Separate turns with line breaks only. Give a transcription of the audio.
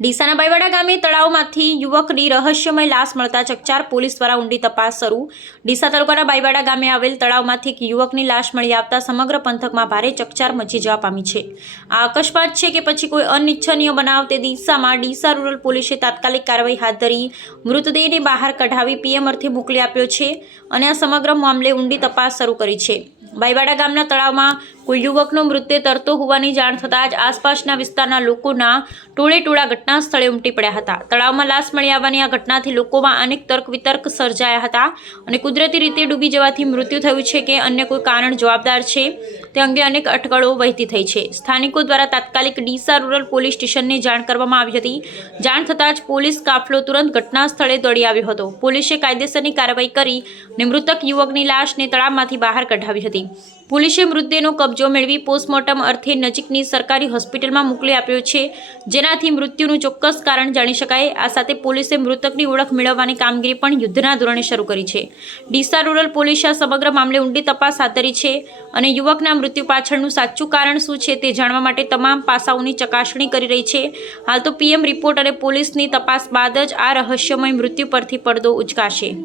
ડીસાના બાઈવાડા ગામે તળાવમાંથી યુવકની રહસ્યમય લાશ મળતા ચકચાર પોલીસ દ્વારા ઊંડી તપાસ શરૂ. ડીસા તાલુકાના બાઈવાડા ગામે આવેલ તળાવમાંથી એક યુવકની લાશ મળી આવતા સમગ્ર પંથકમાં ભારે ચકચાર મચી જવા પામી છે. આ અકસ્માત છે કે પછી કોઈ અનિચ્છનીય બનાવ તે દિશામાં ડીસા રૂરલ પોલીસે તાત્કાલિક કાર્યવાહી હાથ ધરી, મૃતદેહને બહાર કઢાવી પીએમ અર્થે મોકલી આપ્યો છે અને આ સમગ્ર મામલે ઊંડી તપાસ શરૂ કરી છે. બાઈવાડા ગામના તળાવમાં કોઈ યુવકનો મૃત્યુ તરતો હોવાની જાણ થતાં જ આસપાસના વિસ્તારના લોકોના ટોળે ટોળા ઘટના સ્થળે ઉમટી પડ્યા હતા. તળાવમાં લાશ મળી આવવાની આ ઘટનાથી લોકોમાં અનેક તર્ક વિતર્ક સર્જાયા હતા અને કુદરતી રીતે ડૂબી જવાથી મૃત્યુ થયું છે કે અન્ય કોઈ કારણ જવાબદાર છે? તે અંગે અનેક અટકળો વહેતી થઈ છે. સ્થાનિકો દ્વારા તાત્કાલિક ડીસા રૂરલ પોલીસ સ્ટેશનને જાણ કરવામાં આવી હતી. જાણ થતાં જ પોલીસ કાફલો તુરંત ઘટના સ્થળે દોડી આવ્યો હતો. પોલીસે કાયદેસરની કાર્યવાહી કરી અને મૃતક યુવકની લાશને તળાવમાંથી બહાર કઢાવી હતી. પોલીસે મૃતદેહનો કબજો મેળવી પોસ્ટમોર્ટમ અર્થે નજીકની સરકારી હોસ્પિટલમાં મોકલી આપ્યો છે. જેનાથી મૃત્યુનું ચોક્કસ કારણ જાણી શકાય. આ સાથે પોલીસે મૃતકની ઓળખ મેળવવાની કામગીરી પણ યુદ્ધના ધોરણે શરૂ કરી છે. ડીસા રૂરલ પોલીસે સમગ્ર મામલે ઊંડી તપાસ હાથ ધરી છે અને યુવકના મૃત્યુ પાછળનું સાચું કારણ શું છે તે જાણવા માટે તમામ પાસાઓની ચકાસણી કરી રહી છે. હાલ તો પીએમ રિપોર્ટ અને પોલીસની તપાસ બાદ જ આ રહસ્યમય મૃત્યુ પરથી પડદો ઉચકાશે.